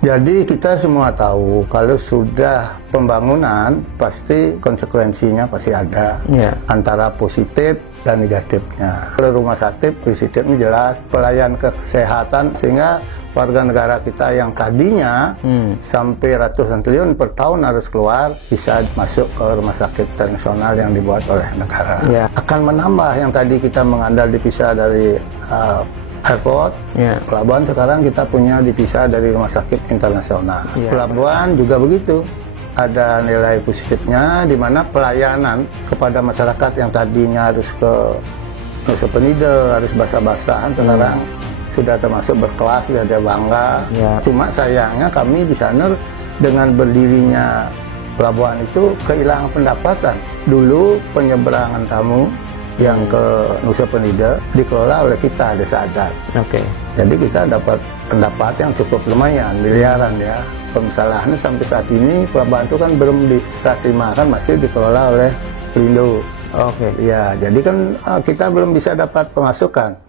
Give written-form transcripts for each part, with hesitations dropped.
Jadi kita semua tahu kalau sudah pembangunan pasti konsekuensinya pasti ada, antara positif dan negatifnya. Kalau rumah sakit positifnya jelas pelayan kesehatan, sehingga warga negara kita yang tadinya sampai ratusan triliun per tahun harus keluar bisa masuk ke rumah sakit internasional yang dibuat oleh negara. Akan menambah yang tadi kita mengandal dipisah dari airport, pelabuhan, sekarang kita punya dipisah dari rumah sakit internasional. Pelabuhan juga begitu, ada nilai positifnya di mana pelayanan kepada masyarakat yang tadinya harus ke Nusa Penida, harus basah-basahan, sekarang sudah termasuk berkelas, sudah ada bangga. Cuma sayangnya kami di sana dengan berdirinya pelabuhan itu kehilangan pendapatan. Dulu penyeberangan tamu yang ke Nusa Penida dikelola oleh kita, Desa Adat. Jadi kita dapat pendapat yang cukup lumayan, miliaran ya. Permasalahannya sampai saat ini pelabuhan itu kan belum diserah terimakan, masih dikelola oleh Pelindo. Ya, jadi kan kita belum bisa dapat pemasukan.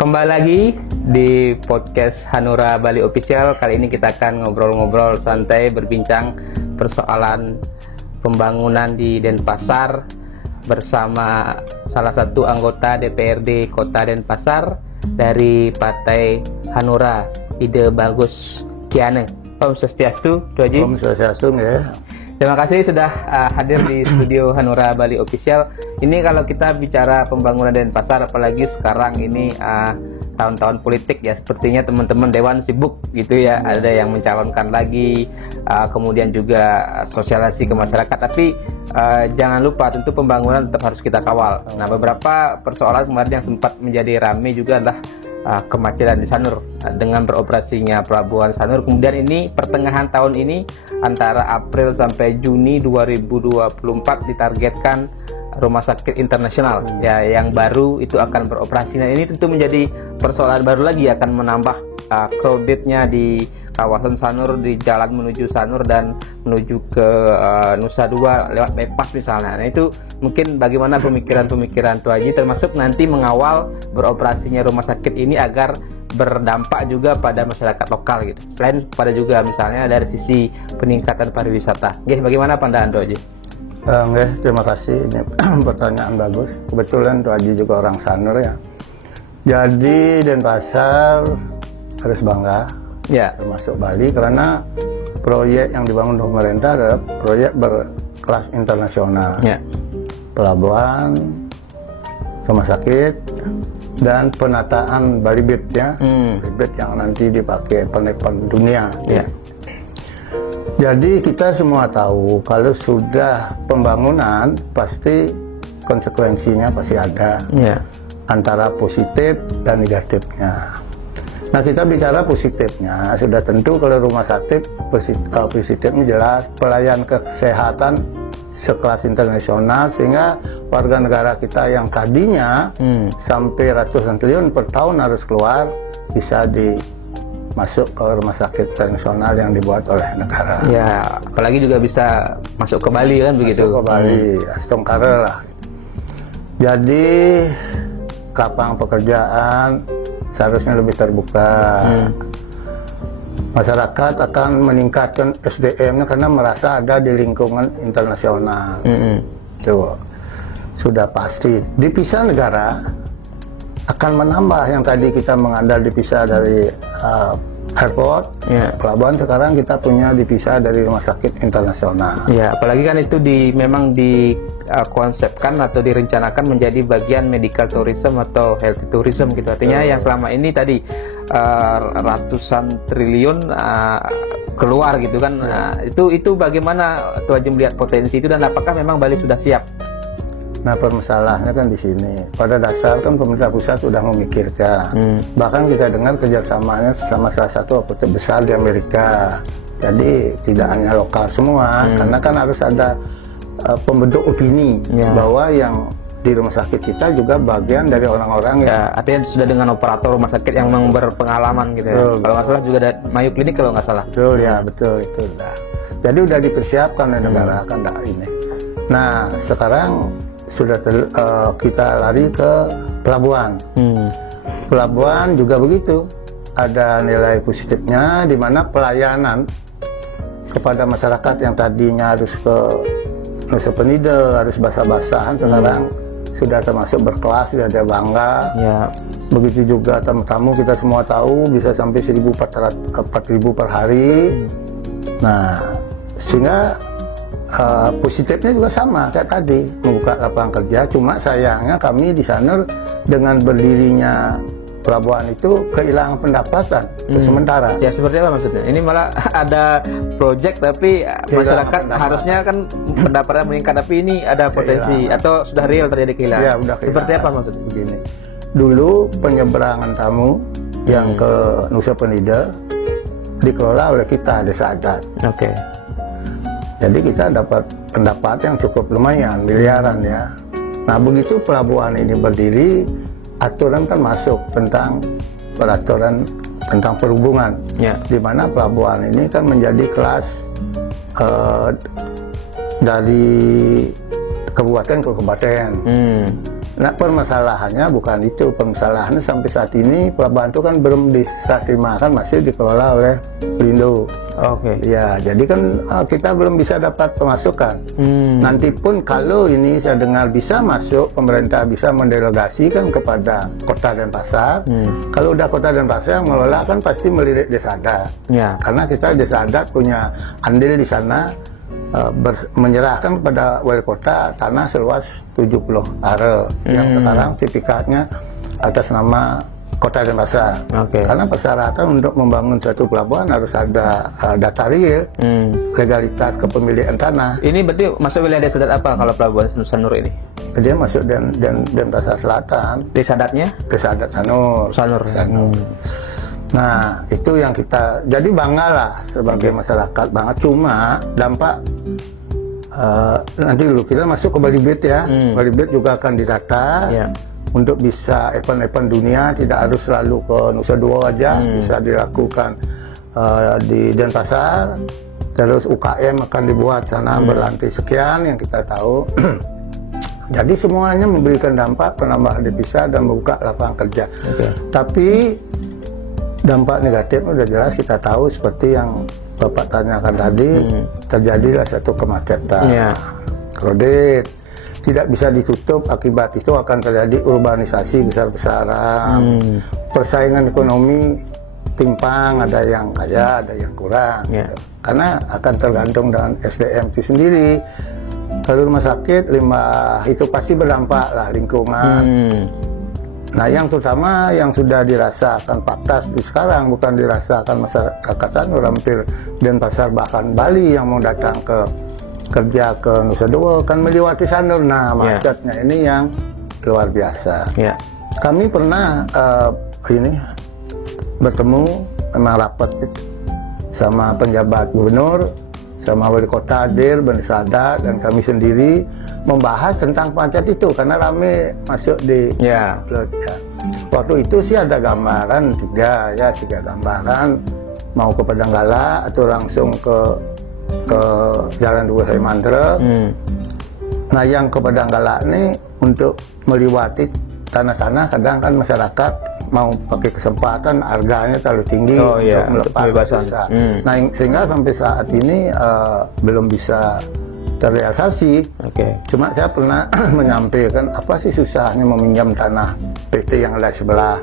Kembali lagi di podcast Hanura Bali Official. Kali ini kita akan ngobrol-ngobrol santai, berbincang persoalan pembangunan di Denpasar bersama salah satu anggota DPRD Kota Denpasar dari Partai Hanura, Ide Bagus Kiane. Om Swastiastu, Tu Haji. Om Swastiastu ya. Terima kasih sudah hadir di studio Hanura Bali Official. Ini kalau kita bicara pembangunan Denpasar, apalagi sekarang ini tahun-tahun politik ya, sepertinya teman-teman Dewan sibuk gitu ya. Ada yang mencalonkan lagi, kemudian juga sosialisasi ke masyarakat. Tapi jangan lupa tentu pembangunan tetap harus kita kawal. Nah, beberapa persoalan kemarin yang sempat menjadi ramai juga adalah kemacetan di Sanur dengan beroperasinya pelabuhan Sanur. Kemudian ini pertengahan tahun ini antara April sampai Juni 2024 ditargetkan rumah sakit internasional ya yang baru itu akan beroperasi. Nah, ini tentu menjadi persoalan baru lagi, akan menambah crowdednya di kawasan Sanur, di jalan menuju Sanur dan menuju ke Nusa Dua lewat bypass misalnya. Nah, itu mungkin bagaimana pemikiran-pemikiran Tu Haji termasuk nanti mengawal beroperasinya rumah sakit ini agar berdampak juga pada masyarakat lokal gitu. Selain pada juga misalnya dari sisi peningkatan pariwisata. Bagaimana pandangan Tu Haji? Terima kasih. Ini pertanyaan bagus. Kebetulan Tu Haji juga orang Sanur ya. Jadi Denpasar harus bangga, termasuk Bali, karena proyek yang dibangun pemerintah adalah proyek berkelas internasional. Pelabuhan, rumah sakit, dan penataan Bali Beach ya, Beach yang nanti dipakai penikmat dunia. Jadi kita semua tahu kalau sudah pembangunan pasti konsekuensinya pasti ada, antara positif dan negatifnya. Nah, kita bicara positifnya, sudah tentu kalau rumah sakit positifnya jelas pelayan kesehatan sekelas internasional, sehingga warga negara kita yang tadinya sampai ratusan triliun per tahun harus keluar bisa masuk ke rumah sakit internasional yang dibuat oleh negara. Ya, apalagi juga bisa masuk ke Bali kan begitu. Masuk ke Bali, Astongkara lah. Jadi lapangan pekerjaan seharusnya lebih terbuka. Masyarakat akan meningkatkan SDM-nya karena merasa ada di lingkungan internasional. Tuh, sudah pasti. Dipisah negara akan menambah yang tadi kita mengandal dipisah dari airport, pelabuhan, sekarang kita punya dipisah dari rumah sakit internasional. Ya, apalagi kan itu memang dikonsepkan atau direncanakan menjadi bagian medical tourism atau health tourism gitu. Artinya yang selama ini tadi ratusan triliun keluar gitu kan. Itu bagaimana Tu Haji melihat potensi itu, dan apakah memang Bali sudah siap? Nah, permasalahannya kan di sini. Pada dasar kan pemerintah pusat sudah memikirkan. Bahkan kita dengar kerjasamanya sama salah satu apotek besar di Amerika. Jadi tidak hanya lokal semua, karena kan harus ada pembentuk opini bahwa yang di rumah sakit kita juga bagian dari orang-orang yang artinya sudah dengan operator rumah sakit yang memang berpengalaman gitu ya. Kalau nggak salah juga ada Mayo Clinic kalau nggak salah. Betul ya, betul itu. Jadi udah dipersiapkan oleh negara kan ini. Nah, sekarang sudah kita lari ke pelabuhan. Pelabuhan juga begitu. Ada nilai positifnya di mana pelayanan kepada masyarakat yang tadinya harus ke Nusa Penida, harus basah-basahan, sekarang sudah termasuk berkelas, sudah ada bangga. Ya. Begitu juga tamu-tamu kita semua tahu bisa sampai 4.000 per hari. Nah, sehingga positifnya juga sama kayak tadi, membuka lapangan kerja. Cuma sayangnya kami di sana dengan berdirinya pelabuhan itu kehilangan pendapatan untuk sementara. Ya, seperti apa maksudnya? Ini malah ada project tapi masyarakat harusnya kan pendapatnya meningkat, tapi ini ada potensi atau sudah real terjadi kehilangan. Ya, udah kehilangan. Seperti apa maksudnya? Begini. Dulu penyeberangan tamu yang ke Nusa Penida dikelola oleh kita, Desa Adat. Oke. Jadi kita dapat pendapat yang cukup lumayan, miliaran ya. Nah, begitu pelabuhan ini berdiri, aturan kan masuk tentang peraturan tentang perhubungan, di mana pelabuhan ini kan menjadi kelas dari kabupaten ke kabupaten. Nah, permasalahannya bukan itu. Permasalahannya sampai saat ini pelabuhan itu kan belum diserah terima, kan masih dikelola oleh Pelindo. Oke. Ya, jadi kan kita belum bisa dapat pemasukan. Nanti pun kalau ini saya dengar bisa masuk, pemerintah bisa mendelegasikan kepada Kota Denpasar. Kalau udah Kota Denpasar yang mengelola kan pasti melirik Desa Adat. Ya. Karena kita Desa Adat punya andil di sana. Menyerahkan kepada wali kota tanah seluas 70 are yang sekarang sertifikatnya atas nama Kota Denpasar. Karena persyaratan untuk membangun suatu pelabuhan harus ada data real, legalitas kepemilikan tanah. Ini berarti masuk wilayah Desa Adat apa kalau pelabuhan Sanur ini? Dia masuk Denpasar Selatan. Desa Adatnya? Desa Adat Sanur. Sanur. Nah, itu yang kita jadi bangga lah sebagai masyarakat, bangga. Cuma dampak nanti dulu kita masuk ke Bali Blade ya. Bali Blade juga akan ditata untuk bisa event-event dunia, tidak harus selalu ke Nusa Dua aja, bisa dilakukan di Denpasar. Terus UKM akan dibuat sana berlantai sekian yang kita tahu. Jadi semuanya memberikan dampak penambahan devisa dan membuka lapangan kerja. Tapi dampak negatif udah jelas kita tahu, seperti yang Bapak tanyakan tadi, terjadilah satu kemacetan, kredit tidak bisa ditutup, akibat itu akan terjadi urbanisasi besar-besaran, persaingan ekonomi timpang, ada yang kaya, ada yang kurang, karena akan tergantung dengan SDM itu sendiri. Kalau rumah sakit, limbah itu pasti berdampak lah lingkungan. Nah, yang terutama yang sudah dirasakan fakta sekarang, bukan dirasakan masyarakat Sanur, hampir Denpasar bahkan Bali yang mau datang ke kerja ke Nusa Dua kan melewati Sanur. Nah, macetnya ini yang luar biasa. Kami pernah ini bertemu, memang rapat sama penjabat gubernur, sama wali kota hadir, Desa Adat, dan kami sendiri membahas tentang macet itu karena rame masuk di upload ya. Waktu itu sih ada gambaran tiga gambaran, mau ke Padanggala atau langsung ke Jalan Dua Mandra. Nah, yang ke Padanggala ini untuk melewati tanah-tanah, kadang kan masyarakat mau pakai kesempatan, harganya terlalu tinggi untuk melepas dosa. Nah, sehingga sampai saat ini belum bisa terrealisasi. Cuma saya pernah menyampaikan apa sih susahnya meminjam tanah PT yang ada sebelah.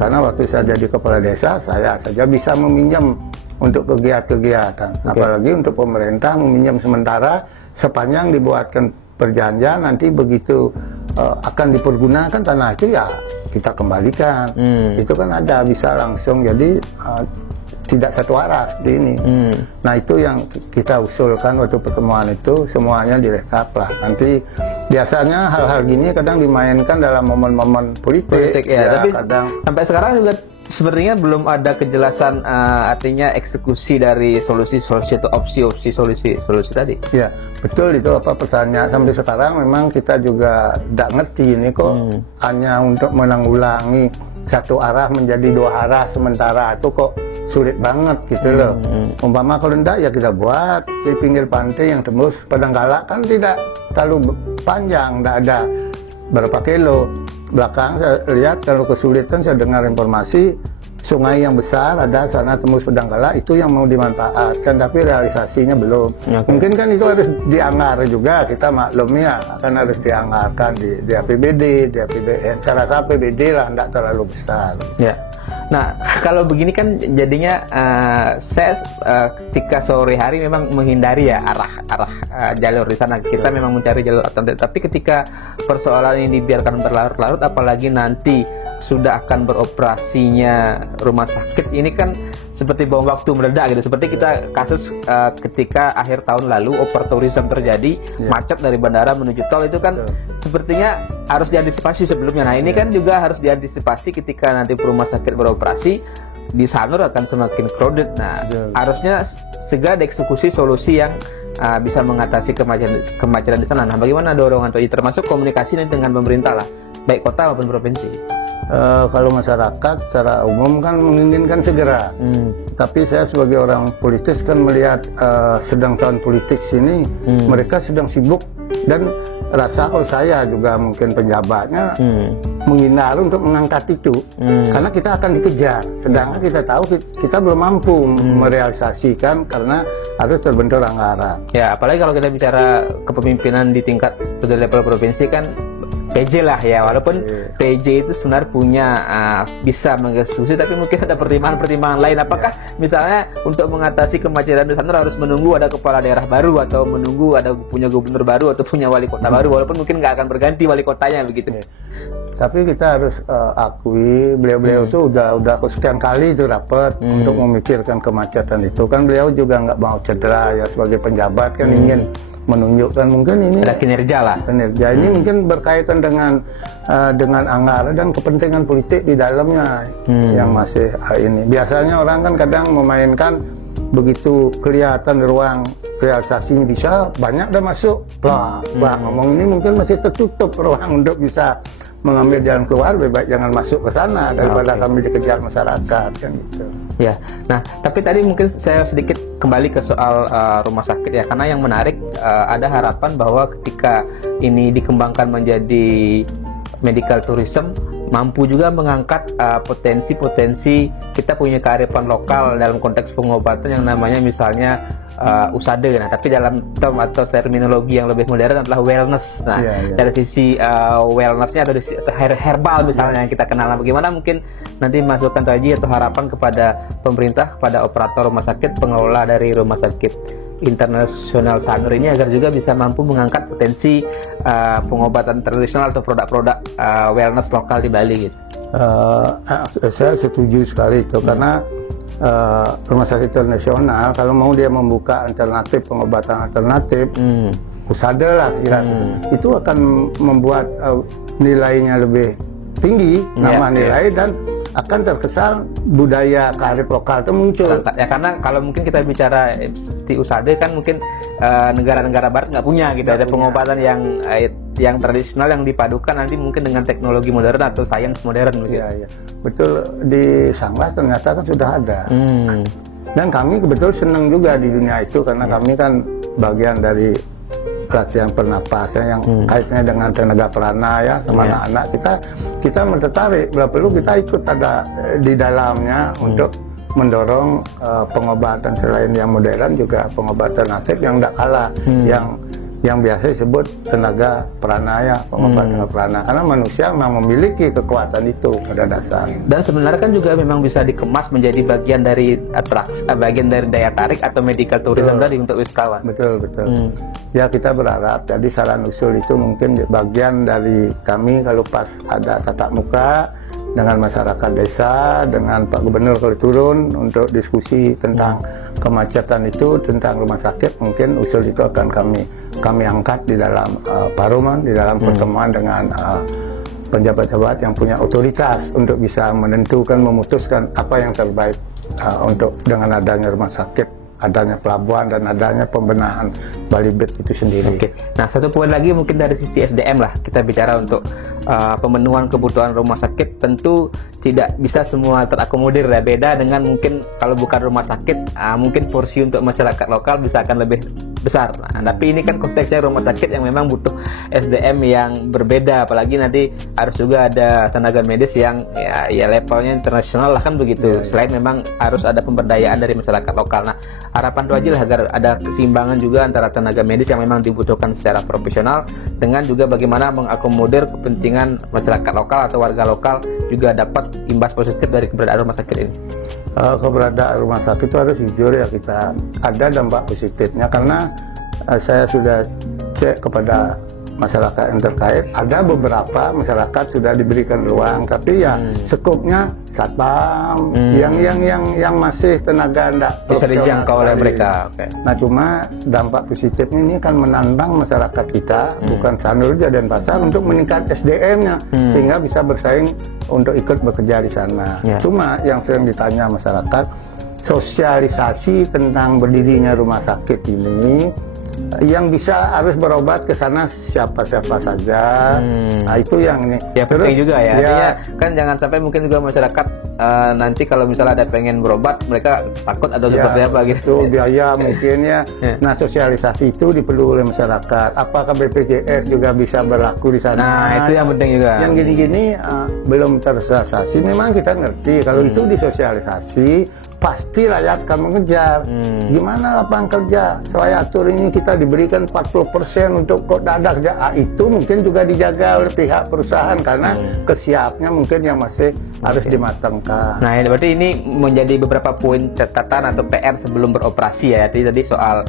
Karena waktu saya jadi kepala desa, saya saja bisa meminjam untuk kegiatan. Apalagi untuk pemerintah meminjam sementara sepanjang dibuatkan perjanjian, nanti begitu akan dipergunakan tanah itu ya kita kembalikan. Itu kan ada bisa langsung, jadi tidak satu arah seperti ini. Nah, itu yang kita usulkan waktu pertemuan itu, semuanya direkap lah. Nanti biasanya hal-hal gini kadang dimainkan dalam momen-momen politik ya, tapi kadang sampai sekarang juga sepertinya belum ada kejelasan, artinya eksekusi dari solusi-solusi atau opsi-opsi solusi tadi. Ya, betul itu apa pertanyaan. Sampai sekarang memang kita juga tidak ngerti ini kok hanya untuk menanggulangi satu arah menjadi dua arah sementara itu kok sulit banget gitu loh. Umpama kalau enggak ya kita buat di pinggir pantai yang tembus Padang Kala, kan tidak terlalu panjang, enggak ada berapa kilo. Belakang saya lihat kalau kesulitan, saya dengar informasi sungai yang besar ada sana tembus Padang Kala, itu yang mau dimanfaatkan, tapi realisasinya belum. Mungkin kan itu harus dianggar juga, kita maklum ya, akan harus dianggarkan di APBD, di APBN. Saya rasa APBD lah, tidak terlalu besar. Ya. Nah, kalau begini kan jadinya saya ketika sore hari memang menghindari ya arah jalur di sana. Kita memang mencari jalur alternatif. Tapi ketika persoalan ini dibiarkan berlarut-larut, apalagi nanti sudah akan beroperasinya rumah sakit, ini kan seperti bom waktu meledak gitu. Seperti kita kasus ketika akhir tahun lalu overtourism terjadi, macet dari bandara menuju tol, itu kan sepertinya harus diantisipasi sebelumnya. Nah, ini kan juga harus diantisipasi ketika nanti rumah sakit beroperasi, di Sanur akan semakin crowded. Nah, harusnya segera dieksekusi solusi yang bisa mengatasi kemacetan di sana. Nah, bagaimana dorongan itu, termasuk komunikasi dengan pemerintah lah, baik kota maupun provinsi? Kalau masyarakat secara umum kan menginginkan segera, tapi saya sebagai orang politis kan melihat sedang tahun politik sini, mereka sedang sibuk, dan rasa kalau saya juga mungkin penjabatnya menghindar untuk mengangkat itu, karena kita akan dikejar, sedangkan kita tahu kita belum mampu merealisasikan karena harus terbentur anggaran. Ya, apalagi kalau kita bicara kepemimpinan di tingkat level provinsi kan PJ lah ya, walaupun PJ itu sebenarnya punya bisa mengeksekusi, tapi mungkin ada pertimbangan-pertimbangan lain. Apakah misalnya untuk mengatasi kemacetan di sana harus menunggu ada kepala daerah baru, atau menunggu ada punya gubernur baru, atau punya wali kota baru, walaupun mungkin nggak akan berganti wali kotanya begitu. Tapi kita harus akui beliau-beliau itu udah kesekian kali itu rapat untuk memikirkan kemacetan itu. Kan beliau juga nggak mau cedera ya, sebagai penjabat kan ingin menunjukkan mungkin ini ada kinerja lah. Kinerja ini mungkin berkaitan dengan anggaran dan kepentingan politik di dalamnya yang masih ini. Biasanya orang kan kadang memainkan begitu kelihatan ruang realisasinya bisa banyak udah masuk. Ngomong ini mungkin masih tertutup ruang untuk bisa mengambil jalan keluar, lebih baik jangan masuk ke sana daripada kami dikejar masyarakat kan gitu. Ya, nah tapi tadi mungkin saya sedikit kembali ke soal rumah sakit ya, karena yang menarik ada harapan bahwa ketika ini dikembangkan menjadi medical tourism, mampu juga mengangkat potensi-potensi kita punya kearifan lokal dalam konteks pengobatan yang namanya misalnya USADE. Nah, tapi dalam term atau terminologi yang lebih modern adalah wellness. Nah, dari sisi wellnessnya atau herbal misalnya yang kita kenal. Nah, bagaimana mungkin nanti masukan tadi atau harapan kepada pemerintah, kepada operator rumah sakit, pengelola dari rumah sakit internasional Sanur ini agar juga bisa mampu mengangkat potensi pengobatan tradisional atau produk-produk wellness lokal di Bali gitu. Saya setuju sekali itu karena rumah sakit internasional kalau mau dia membuka alternatif pengobatan alternatif, USADE lah kira itu akan membuat nilainya lebih tinggi, nilai dan akan terkesan budaya kearif lokal itu muncul. Ya, karena kalau mungkin kita bicara seperti USADE kan mungkin negara-negara barat nggak punya gitu, ada pengobatan yang tradisional yang dipadukan nanti mungkin dengan teknologi modern atau sains modern. Iya, betul. Di Sanglas ternyata kan sudah ada. Dan kami kebetul senang juga di dunia itu karena kami kan bagian dari pelatihan pernapasan yang kaitannya dengan tenaga prana ya sama anak-anak kita tertarik, bila perlu kita ikut ada di dalamnya untuk mendorong pengobatan selain yang modern juga pengobatan alternatif yang tidak kalah yang biasa disebut tenaga pranaya, pengobatan prana, karena manusia memang memiliki kekuatan itu pada dasarnya. Dan sebenarnya kan juga memang bisa dikemas menjadi bagian dari atraksi, bagian dari daya tarik atau medical tourism tadi untuk wisatawan. Betul. Ya kita berharap jadi saran usul itu mungkin bagian dari kami kalau pas ada tatap muka dengan masyarakat desa, dengan Pak Gubernur kalau turun untuk diskusi tentang kemacetan itu, tentang rumah sakit, mungkin usul itu akan kami angkat di dalam paruman, di dalam pertemuan dengan penjabat-jabat yang punya otoritas untuk bisa menentukan, memutuskan apa yang terbaik untuk dengan adanya rumah sakit adanya pelabuhan dan adanya pembenahan Bali Bed itu sendiri. Oke. Nah, satu poin lagi mungkin dari sisi SDM lah, kita bicara untuk pemenuhan kebutuhan rumah sakit, tentu tidak bisa semua terakomodir ya. Beda dengan mungkin kalau bukan rumah sakit, mungkin porsi untuk masyarakat lokal bisa akan lebih besar. Nah, tapi ini kan konteksnya rumah sakit yang memang butuh SDM yang berbeda, apalagi nanti harus juga ada tenaga medis yang ya levelnya internasional lah kan begitu. Selain memang harus ada pemberdayaan dari masyarakat lokal. Nah, harapan itu aja lah agar ada keseimbangan juga antara tenaga medis yang memang dibutuhkan secara profesional dengan juga bagaimana mengakomodir kepentingan masyarakat lokal atau warga lokal juga dapat imbas positif dari keberadaan rumah sakit ini. Keberadaan rumah sakit itu harus jujur ya, kita ada dampak positifnya karena saya sudah cek kepada masyarakat yang terkait, ada beberapa masyarakat sudah diberikan ruang, tapi ya sekupnya satpam yang masih tenaga tidak bisa dijangkau oleh mereka. Nah, cuma dampak positifnya ini kan menantang masyarakat kita, bukan Sanur dan Pasar, untuk meningkat SDM-nya sehingga bisa bersaing untuk ikut bekerja di sana. Cuma yang sering ditanya masyarakat, sosialisasi tentang berdirinya rumah sakit ini yang bisa harus berobat ke sana siapa-siapa saja. Nah, itu yang ini. Ya, penting juga ya. Artinya kan jangan sampai mungkin juga masyarakat nanti kalau misalnya ada pengen berobat, mereka takut atau seperti apa gitu. Itu biaya mungkin ya. Nah, sosialisasi itu diperlukan oleh masyarakat. Apakah BPJS juga bisa berlaku di sana? Nah, itu yang penting juga. Yang gini-gini belum tersosialisasi. Memang kita ngerti kalau itu disosialisasi, pasti rakyat akan mengejar. Gimana lapangan kerja? Saya atur ini kita diberikan 40% untuk kok dadak. Itu mungkin juga dijaga oleh pihak perusahaan karena kesiapnya mungkin yang masih harus dimatangkan. Nah, berarti ini menjadi beberapa poin catatan atau PR sebelum beroperasi ya. Jadi tadi soal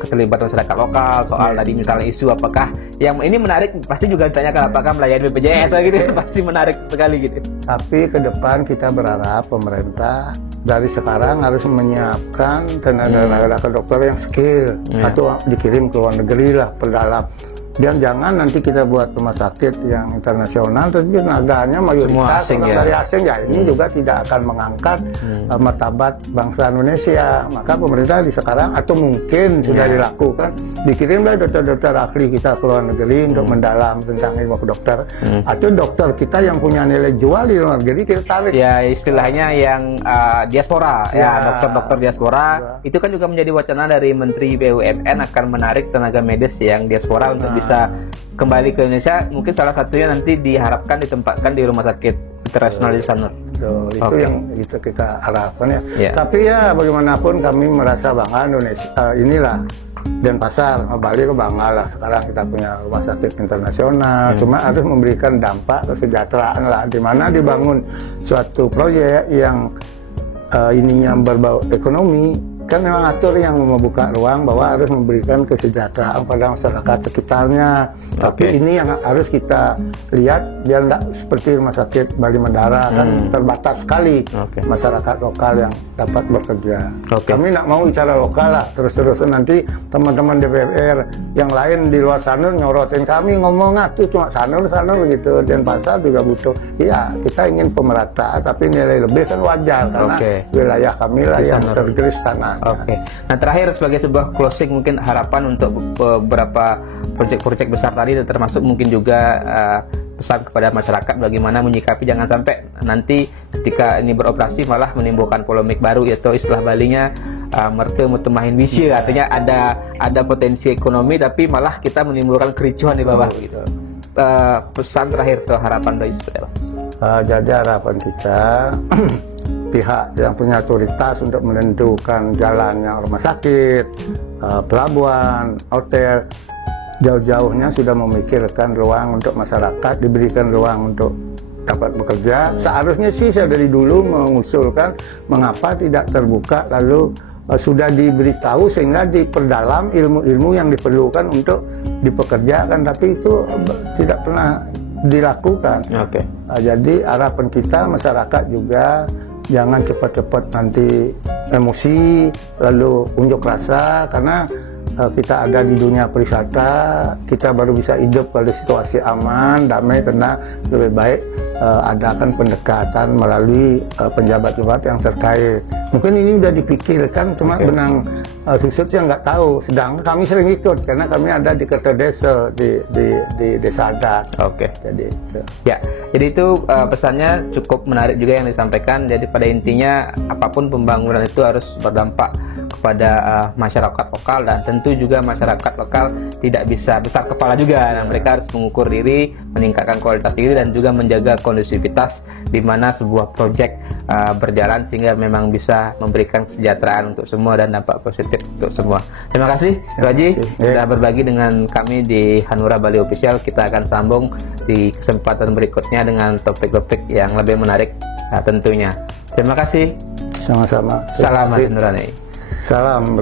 keterlibatan masyarakat lokal, soal tadi misalnya isu apakah yang ini menarik, pasti juga ditanyakan apakah melayani BPJS gitu, pasti menarik sekali gitu. Tapi ke depan kita berharap pemerintah dari sekarang harus menyiapkan tenaga dokter yang skill atau dikirim ke luar negeri lah, perdalam. Dan jangan nanti kita buat rumah sakit yang internasional tapi tenaganya mayoritas orang dari asing, ya ini juga tidak akan mengangkat martabat bangsa Indonesia. Maka pemerintah di sekarang atau mungkin sudah dilakukan, dikirimlah dokter-dokter ahli kita ke luar negeri untuk mendalam tentang ilmu kedokter, atau dokter kita yang punya nilai jual di luar negeri kita tarik. Ya, istilahnya yang diaspora, dokter-dokter diaspora. Itu kan juga menjadi wacana dari Menteri BUMN akan menarik tenaga medis yang diaspora untuk bisa kembali ke Indonesia. Mungkin salah satunya nanti diharapkan ditempatkan di rumah sakit internasional di Sanur. Itu yang itu kita harapkan ya. Tapi ya bagaimanapun kami merasa bangga Indonesia inilah Denpasar, Bali bangga lah sekarang kita punya rumah sakit internasional. Cuma harus memberikan dampak kesejahteraan lah, di mana dibangun suatu proyek yang ininya berbau ekonomi. Kan memang atur yang membuka ruang bahwa harus memberikan kesejahteraan pada masyarakat sekitarnya. Tapi ini yang harus kita lihat biar tidak seperti rumah sakit Bali Mandara kan terbatas sekali masyarakat lokal yang dapat bekerja. Kami tidak mau bicara lokal lah terus-terusan, nanti teman-teman DPR yang lain di luar Sanur nyorotin kami ngomong tuh cuma Sanur gitu. Denpasar juga butuh. Iya, kita ingin pemerataan tapi nilai lebih kan wajar karena wilayah kami lah yang tergeris tanah. Nah, terakhir sebagai sebuah closing, mungkin harapan untuk beberapa proyek-proyek besar tadi, termasuk mungkin juga pesan kepada masyarakat bagaimana menyikapi, jangan sampai nanti ketika ini beroperasi malah menimbulkan polemik baru, yaitu istilah Balinya merte mahin wisi, artinya ada potensi ekonomi tapi malah kita menimbulkan kericuhan di bawah gitu. Pesan terakhir atau harapan Doi seperti apa? Jadi harapan kita pihak yang punya otoritas untuk menentukan jalannya rumah sakit, pelabuhan, hotel, jauh-jauhnya sudah memikirkan ruang untuk masyarakat, diberikan ruang untuk dapat bekerja. Seharusnya sih saya dari dulu mengusulkan mengapa tidak terbuka, lalu sudah diberitahu sehingga diperdalam ilmu-ilmu yang diperlukan untuk dipekerjakan, tapi itu tidak pernah dilakukan. Jadi harapan kita masyarakat juga jangan cepat-cepat nanti emosi lalu unjuk rasa, karena kita ada di dunia pariwisata, kita baru bisa hidup pada situasi aman, damai, tenang. Lebih baik adakan pendekatan melalui penjabat-penjabat yang terkait. Mungkin ini udah dipikirkan, cuma benang susut yang nggak tahu. Sedang kami sering ikut karena kami ada di kerta desa di desa adat. Jadi itu pesannya cukup menarik juga yang disampaikan. Jadi pada intinya apapun pembangunan itu harus berdampak kepada masyarakat lokal, dan tentu juga masyarakat lokal tidak bisa besar kepala juga. Nah, mereka harus mengukur diri, meningkatkan kualitas diri, dan juga menjaga kondusivitas di mana sebuah proyek berjalan sehingga memang bisa memberikan kesejahteraan untuk semua dan dampak positif untuk semua. Terima kasih Pak Haji sudah berbagi dengan kami di Hanura Bali Official. Kita akan sambung di kesempatan berikutnya dengan topik-topik yang lebih menarik tentunya. Terima kasih. Sama-sama. Salam Hanura. Salam.